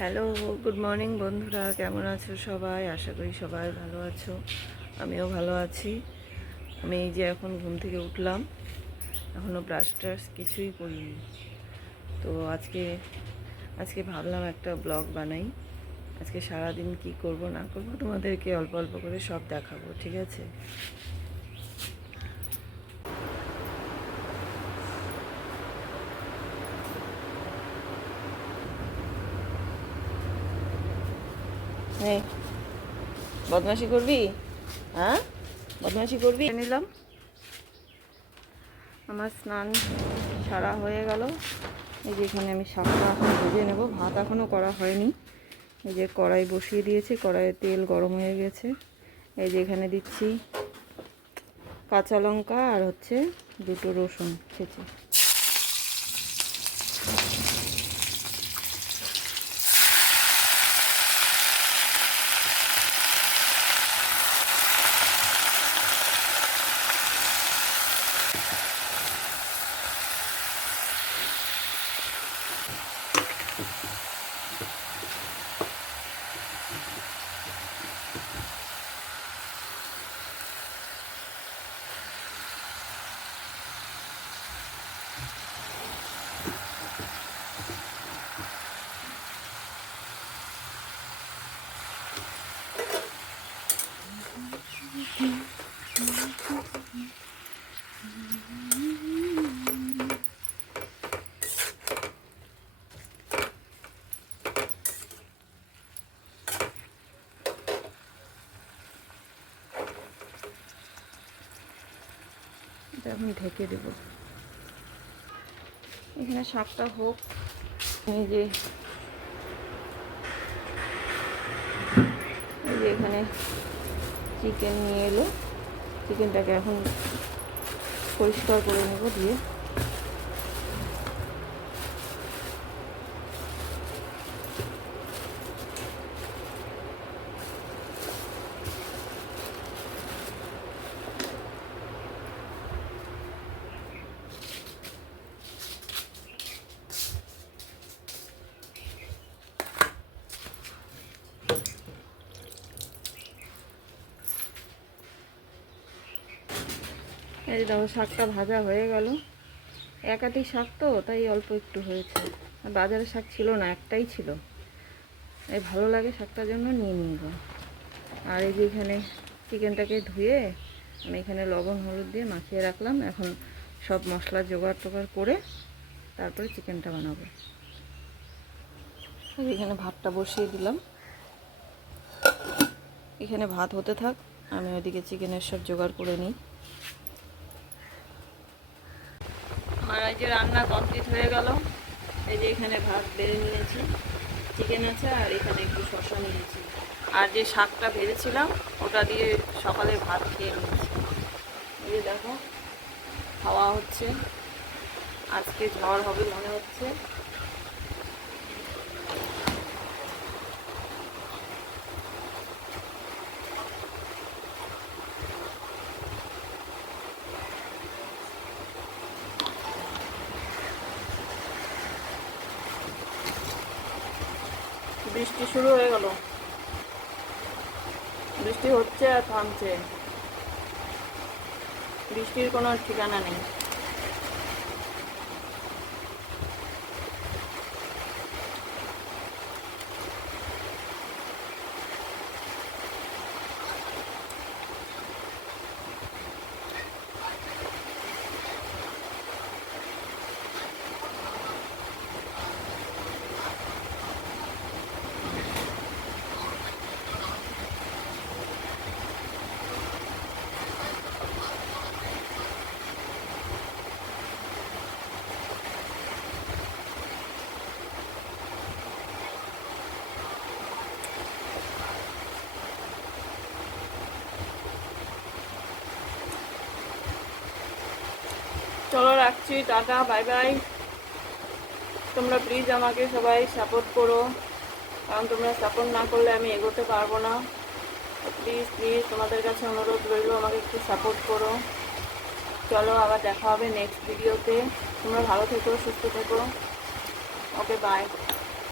Hello good morning বন্ধুরা। কেমন আছো সবাই? আশা করি সবাই ভালো আছো। আমিও ভালো আছি। আমি এই যে এখন ঘুম থেকে উঠলাম। এখনও ব্রাশ ট্রাশ কিছুই করিনি। তো আজকে আজকে ভাবলাম একটা ব্লগ বানাই। আজকে সারাদিন কি করব না করব তোমাদেরকে অল্প অল্প করে সব দেখাবো, ঠিক আছে? এই বদমাশি করবি? হ্যাঁ? বদমাশি করবি? নিলাম। আমার স্নান সারা হয়ে গেল। এই যে এখানে আমি শাকটা এখন ভেজে নেব। ভাত এখনও করা হয়নি। এই যে কড়াই বসিয়ে দিয়েছি। কড়াইয়ে তেল গরম হয়ে গেছে। এই যে এখানে দিচ্ছি কাঁচা লঙ্কা আর হচ্ছে দুটো রসুন, ছেঁচে। এটা আমি ঢেকে দেব। এখানে শাকটা হোক, এই যে এই যে এখানে চিকেন নিয়ে এলো। চিকেনটাকে এখন পরিষ্কার করে নেব দিয়ে। এই দেখো, শাকটা ভাজা হয়ে গেল। একাটি শাক তো, তাই অল্প একটু হয়েছে। বাজারে শাক ছিল না, একটাই ছিল। এই ভালো লাগে শাকটার জন্য, নিয়ে নিব। আর এই যে এখানে চিকেনটাকে ধুয়ে আমি এখানে লবণ, হলুদ দিয়ে মাখিয়ে রাখলাম। এখন সব মশলা জোগাড় টোগাড় করে তারপরে চিকেনটা বানাবো। এখানে ভাতটা বসিয়ে দিলাম। এখানে ভাত হতে থাক, আমি ওইদিকে চিকেনের সব জোগাড় করে নিই। আমার এই যে রান্না কমপ্লিট হয়ে গেল। এই যে এখানে ভাত বেড়ে নিয়েছি চিকেন আছে আর এখানে একটু শসা নিয়েছি। আর যে শাকটা ভেজেছিলাম, ওটা দিয়ে সকালে ভাত খেয়ে নিয়েছি। এই যে দেখো, খাওয়া হচ্ছে। আজকে ঝড় হবে মনে হচ্ছে। বৃষ্টি শুরু হয়ে গেল। বৃষ্টি হচ্ছে আর থামছে। বৃষ্টির কোনো ঠিকানা নেই চলো রাখছি, টাটা, বাই বাই। তোমরা প্লিজ আমাকে সবাই সাপোর্ট করো, কারণ তোমরা সাপোর্ট না করলে আমি এগোতে পারব না। প্লিজ প্লিজ তোমাদের কাছে অনুরোধ রইল, আমাকে একটু সাপোর্ট করো। চলো, আবার দেখা হবে নেক্সট ভিডিওতে তোমরা ভালো থেকো, সুস্থ থেকো। Okay bye